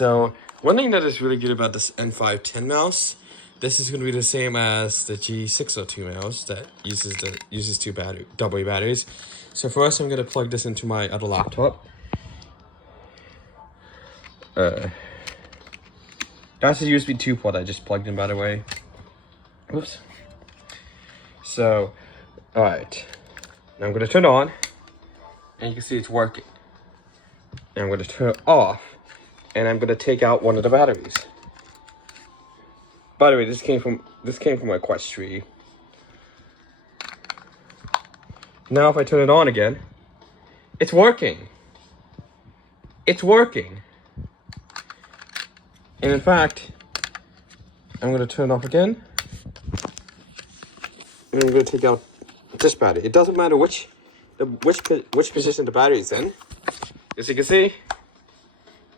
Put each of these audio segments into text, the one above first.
So one thing that is really good about this N510 mouse, this is going to be the same as the G602 mouse that uses two double batteries. So first I'm going to plug this into my other laptop. That's a USB 2 port I just plugged in, by the way. Oops. So, alright. Now I'm going to turn it on, and you can see it's working. And I'm going to turn it off, and I'm going to take out one of the batteries. By the way, this came from my Quest 3. Now if I turn it on again, it's working. It's working. And in fact, I'm going to turn it off again. And I'm going to take out this battery. It doesn't matter which position the battery is in. As you can see,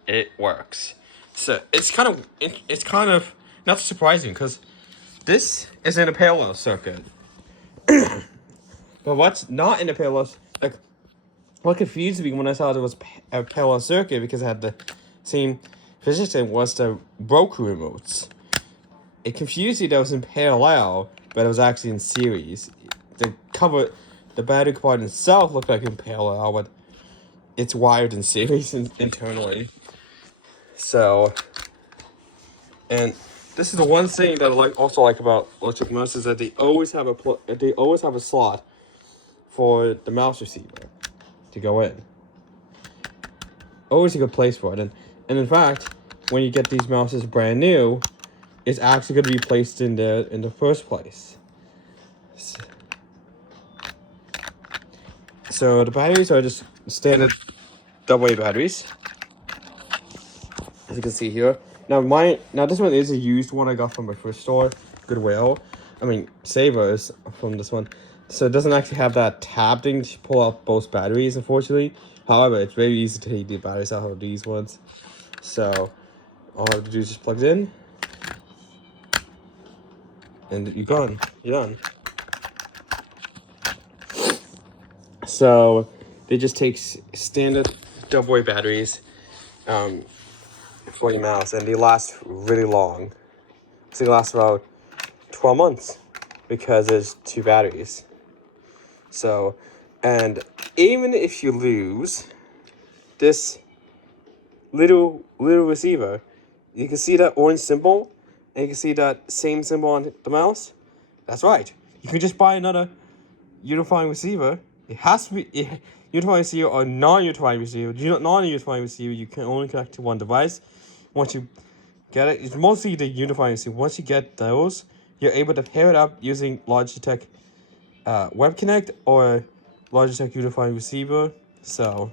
it works. So it's kind of not surprising because this is in a parallel circuit. But what's not in a parallel, like, what confused me when I thought it was a parallel circuit because it had the same position was the Roku remotes. It confused me that it was in parallel, but it was actually in series. The battery compartment itself looked like in parallel, but it's wired in series internally. So, and this is the one thing that I also like about Logitech mouse is that they always have a slot for the mouse receiver to go in. Always a good place for it, and in fact, when you get these mouses brand new, it's actually going to be placed in the first place. So the batteries are just standard AA batteries, as you can see here. Now this one is a used one I got from my first store, Goodwill. I mean Savers from this one. So it doesn't actually have that tab thing to pull out both batteries, unfortunately. However, it's very easy to take the batteries out of these ones. So all I have to do is just plug it in, and you're done. So they just take standard AA batteries for your mouse, and they last really long. So they last about 12 months because there's two batteries. So, and even if you lose this little receiver, you can see that orange symbol, and you can see that same symbol on the mouse. That's right. You can just buy another unifying receiver. It has to be unifying receiver or non-unifying receiver. Non-unifying receiver, you can only connect to one device. Once you get it, it's mostly the unifying receiver. Once you get those, you're able to pair it up using Logitech Web Connect or Logitech Unifying Receiver. So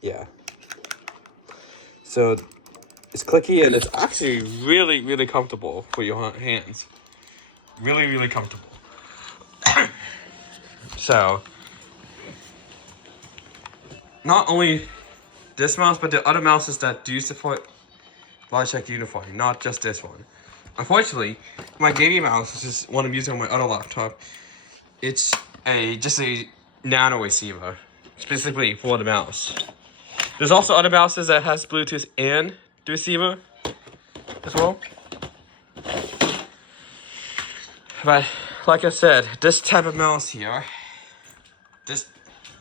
yeah. So it's clicky and it's actually really comfortable for your hands. Really comfortable. So not only this mouse, but the other mouses that do support Logitech Unifying, not just this one. Unfortunately, my gaming mouse, which is one I'm using on my other laptop, it's just a nano receiver, specifically for the mouse. There's also other mouses that has Bluetooth and the receiver as well. But like I said, this type of mouse here, this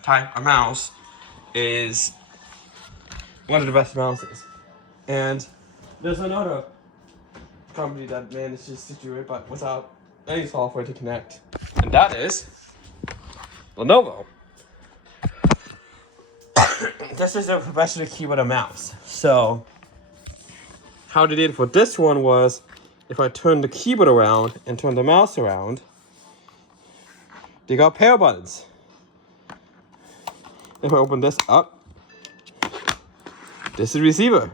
type of mouse is one of the best mouses. And there's another company that manages to do it, but without any software to connect. And that is Lenovo. This is a professional keyboard and mouse. So how they did it for this one was, if I turn the keyboard around and turn the mouse around, they got pair buttons. If I open this up, this is the receiver.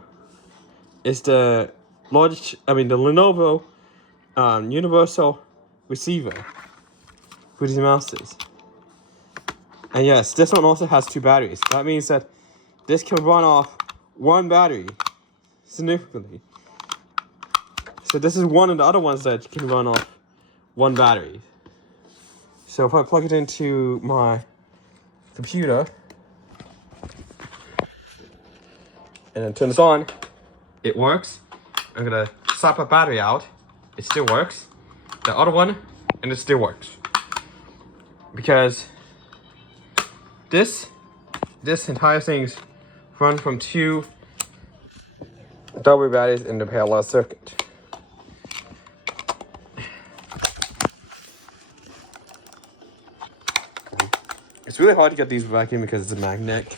It's the Lenovo universal receiver for these mouses. And yes, this one also has two batteries. That means that this can run off one battery significantly. So this is one of the other ones that can run off one battery. So if I plug it into my computer, and then turn this on. It works. I'm gonna swap a battery out. It still works. The other one, and it still works. Because this entire thing's run from 2 double batteries in the parallel circuit. It's really hard to get these vacuum because it's a magnet.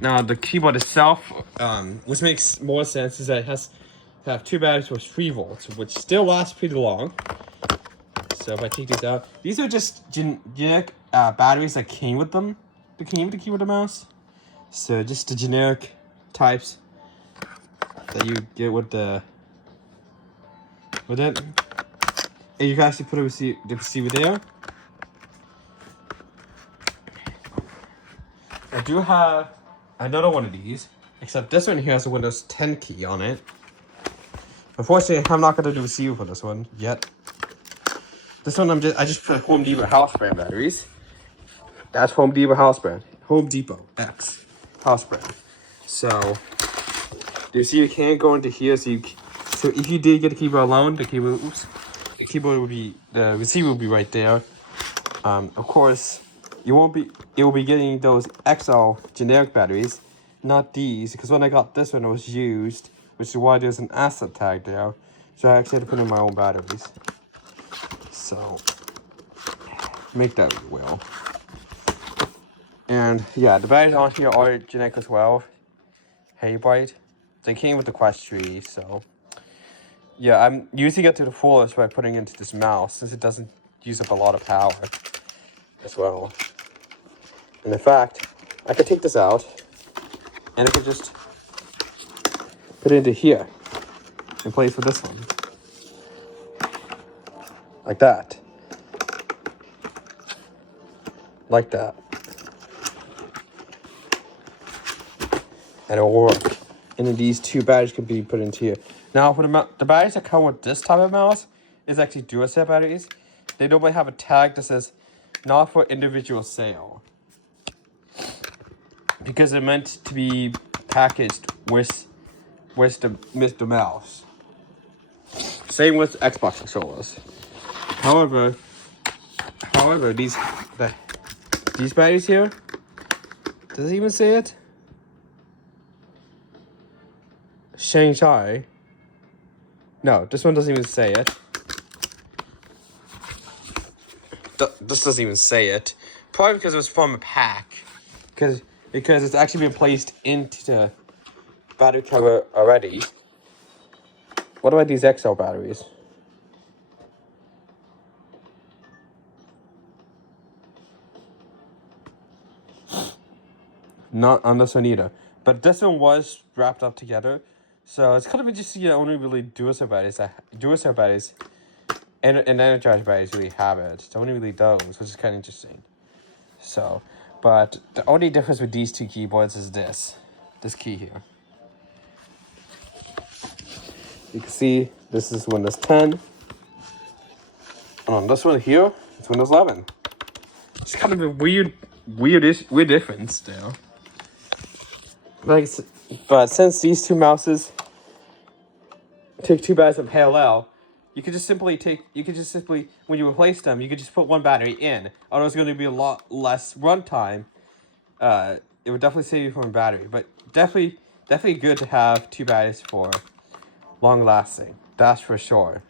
Now the keyboard itself, which makes more sense, is that it has to have 2 batteries for 3 volts, which still lasts pretty long. So if I take these out, these are just generic batteries that came with them. That came with the keyboard and mouse. So just the generic types that you get with it. And you can actually put the receiver there. I do have another one of these, except this one here has a Windows 10 key on it. Unfortunately, I'm not gonna do receiver for this one yet. This one I just put Home Depot house brand batteries. That's Home Depot house brand. Home Depot X house brand. So the receiver can't go into here. So if you did get the keyboard alone, the receiver would be right there. Of course, it will be getting those XL generic batteries, not these, because when I got this one, it was used, which is why there's an asset tag there. So I actually had to put in my own batteries. So make that well. And yeah, the batteries on here are generic as well. HeyBrite. They came with the Quest 3, so yeah, I'm using it to the fullest by putting it into this mouse, since it doesn't use up a lot of power as well. And in fact, I could take this out and I could just put it into here in place with this one. Like that. Like that. And it'll work. And then these 2 batteries can be put into here. Now, for the batteries that come with this type of mouse is actually Duracell batteries. They normally have a tag that says not for individual sale, because they're meant to be packaged with the mouse. Same with Xbox controllers. However, these batteries here, does it even say it? Shanghai. No, this one doesn't even say it. This doesn't even say it. Probably because it was from a pack. Because it's actually been placed into the battery cover already. What about these XL batteries? Not on this one either. But this one was wrapped up together. So it's kind of just, only really Duracell batteries and Energizer batteries really have it. It's only really those, which is kind of interesting. So, but the only difference with these 2 keyboards is this key here. You can see this is Windows 10. And on this one here, it's Windows 11. It's kind of a weird difference there. But since these 2 mouses take 2 batteries in parallel, you could just simply when you replace them, you could just put 1 battery in. Although it's going to be a lot less runtime, it would definitely save you from a battery. But definitely good to have 2 batteries for long lasting. That's for sure.